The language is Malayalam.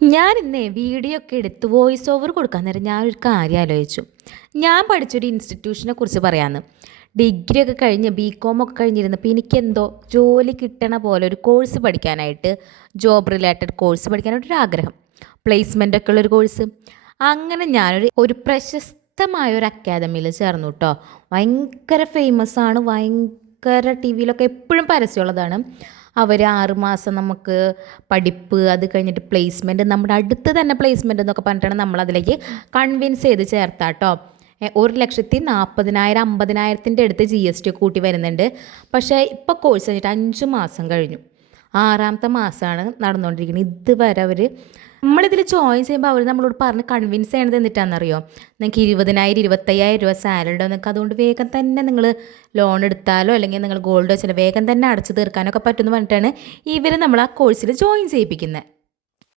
ഞാൻ ഇന്നേ വീഡിയോ ഒക്കെ എടുത്ത് വോയിസ് ഓവർ കൊടുക്കാൻ നേരം ഞാനൊരു കാര്യം ആലോചിച്ചു. ഞാൻ പഠിച്ചൊരു ഇൻസ്റ്റിറ്റ്യൂഷനെ കുറിച്ച് പറയാമെന്ന്. ഡിഗ്രി ഒക്കെ കഴിഞ്ഞ് ബികോം ഒക്കെ കഴിഞ്ഞിരുന്നപ്പോൾ എനിക്കെന്തോ ജോലി കിട്ടണ പോലെ ഒരു കോഴ്സ് പഠിക്കാനായിട്ട്, ജോബ് റിലേറ്റഡ് കോഴ്സ് പഠിക്കാനായിട്ടൊരു ആഗ്രഹം, പ്ലേസ്മെൻ്റ് ഒക്കെ ഉള്ളൊരു കോഴ്സ്. അങ്ങനെ ഞാനൊരു പ്രശസ്തമായ ഒരു അക്കാദമിയിൽ ചേർന്നു കേട്ടോ. ഭയങ്കര ഫേമസ് ആണ്, ഭയങ്കര ടി വിയിലൊക്കെ എപ്പോഴും പരസ്യമുള്ളതാണ്. അവർ 6 മാസം നമുക്ക് പഠിപ്പ്, അത് കഴിഞ്ഞിട്ട് പ്ലേസ്മെൻറ്റ്, നമ്മുടെ അടുത്ത് തന്നെ പ്ലേസ്മെൻറ്റ് എന്നൊക്കെ പറഞ്ഞിട്ടാണ് നമ്മളതിലേക്ക് കൺവിൻസ് ചെയ്ത് ചേർത്താട്ടോ. 1,40,000 50,000 അടുത്ത് GST ഒക്കെ കൂട്ടി വരുന്നുണ്ട്. പക്ഷേ ഇപ്പോൾ കോഴ്സ് കഴിഞ്ഞിട്ട് 5 മാസം കഴിഞ്ഞു, 6ാമത്തെ മാസമാണ് നടന്നുകൊണ്ടിരിക്കുന്നത്. ഇതുവരെ അവർ നമ്മളിതിൽ ജോയിൻ ചെയ്യുമ്പോൾ അവർ നമ്മളോട് പറഞ്ഞ് കൺവിൻസ് ചെയ്യണത് എന്നിട്ടാണെന്നറിയോ, നിങ്ങൾക്ക് 20,000 25,000 രൂപ സാലറി ഉണ്ടോ, നിങ്ങൾക്ക് അതുകൊണ്ട് വേഗം തന്നെ നിങ്ങൾ ലോൺ എടുത്താലോ അല്ലെങ്കിൽ നിങ്ങൾ ഗോൾഡ് വെച്ചാലോ വേഗം തന്നെ അടച്ചു തീർക്കാനൊക്കെ പറ്റുമെന്ന് പറഞ്ഞിട്ടാണ് ഇവർ നമ്മൾ ആ കോഴ്സിൽ ജോയിൻ ചെയ്യിപ്പിക്കുന്നത്.